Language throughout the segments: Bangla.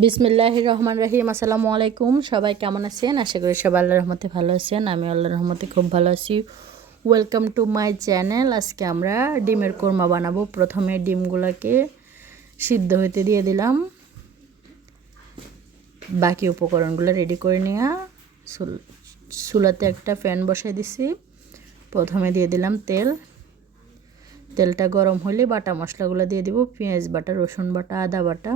বিসমিল্লাহ রহমান রাহিম আসসালামু আলাইকুম। সবাই কেমন আছেন? আশা করি সবাই আল্লাহ রহমতে ভালো আছেন। আমি আল্লাহ রহমতে খুব ভালো আছি। ওয়েলকাম টু মাই চ্যানেল আজকে আমরা ডিমের কোরমা বানাবো। প্রথমে ডিমগুলোকে সিদ্ধ হইতে দিয়ে দিলাম। বাকি উপকরণগুলো রেডি করে নেওয়া চুলাতে একটা ফ্যান বসাই দিছি। প্রথমে দিয়ে দিলাম তেল। তেলটা গরম হলে বাটা মশলাগুলো দিয়ে দিব। পেঁয়াজ বাটা, রসুন বাটা, আদা বাটা।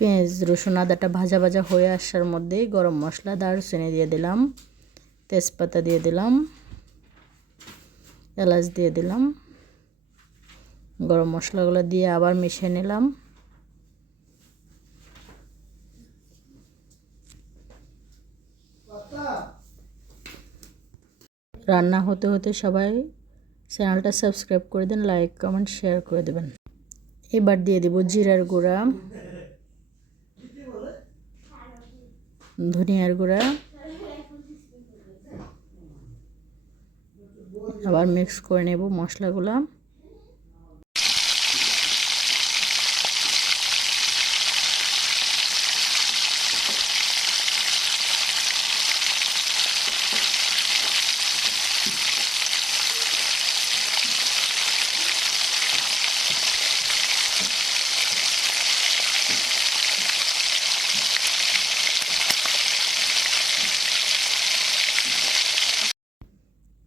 পেঁয়াজ, রসুন, আদাটা ভাজা ভাজা হয়ে আসার মধ্যেই গরম মশলা, দারুচিনি দিয়ে দিলাম, তেজপাতা দিয়ে দিলাম, এলাচ দিয়ে দিলাম, গরম মশলাগুলো দিয়ে আবার মিশিয়ে নিলাম। রান্না হতে হতে সবাই চ্যানেলটা সাবস্ক্রাইব করে দিন, লাইক, কমেন্ট, শেয়ার করে দেবেন। এবার দিয়ে দেব জিরার গুঁড়া। ধনিয়ার গুঁড়া আবার মিক্স করে নেব মশলাগুলো।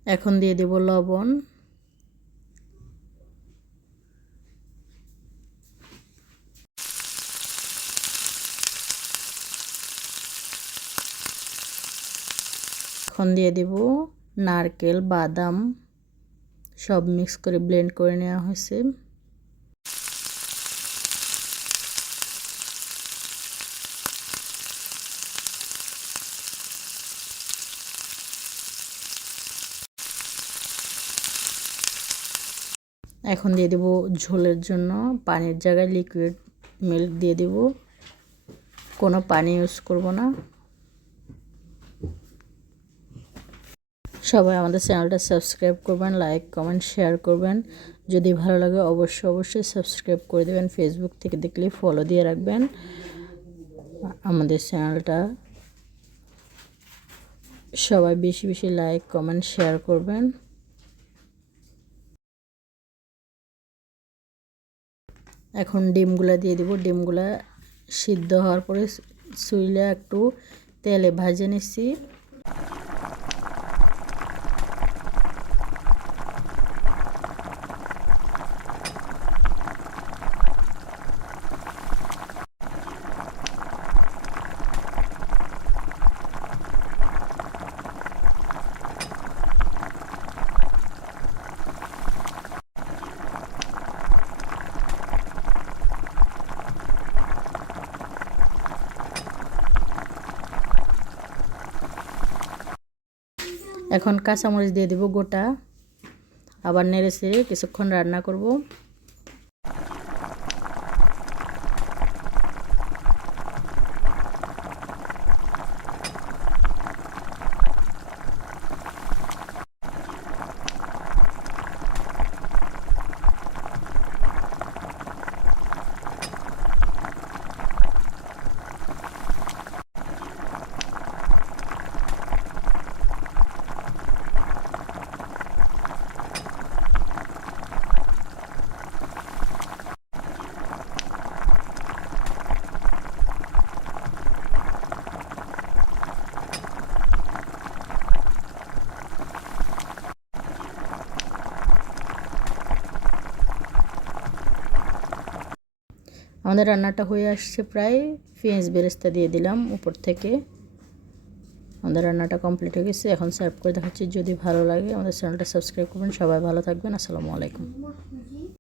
এখন দিয়ে দেব লবণ। এখন দিয়ে দেব নারকেল, বাদাম, সব মিক্স করে ব্লেন্ড করে নেওয়া হয়েছে। এখন দিয়ে দেব ঝোলের জন্য পানির জায়গায় লিকুইড মিল্ক দিয়ে দেব। কোনো পানি ইউজ করব না। সবাই আমাদের চ্যানেলটা সাবস্ক্রাইব করবেন লাইক কমেন্ট শেয়ার করবেন। যদি ভালো লাগে অবশ্যই অবশ্যই সাবস্ক্রাইব করে দেবেন। ফেসবুক থেকে দেখলে ফলো দিয়ে রাখবেন। আমাদের চ্যানেলটা সবাই বেশি বেশি লাইক কমেন্ট শেয়ার করবেন। এখন ডিমগুলা দিয়ে দিব। ডিমগুলা সিদ্ধ হওয়ার পরে সুইলে একটু তেলে ভাজে নিচ্ছি। এখন কাঁচামরিচ দিয়ে দেবো গোটা। আবার নেড়ে ছেড়ে কিছুক্ষণ রান্না করব। আমাদের রান্নাটা হয়ে আসছে প্রায়। পেঁয়াজ বেরেস্তা দিয়ে দিলাম উপর থেকে। আমাদের রান্নাটা কমপ্লিট হয়ে গেছে। এখন সার্ভ করে দেখাচ্ছি। যদি ভালো লাগে আমাদের চ্যানেলটা সাবস্ক্রাইব করবেন। সবাই ভালো থাকবেন। আসসালামু আলাইকুম।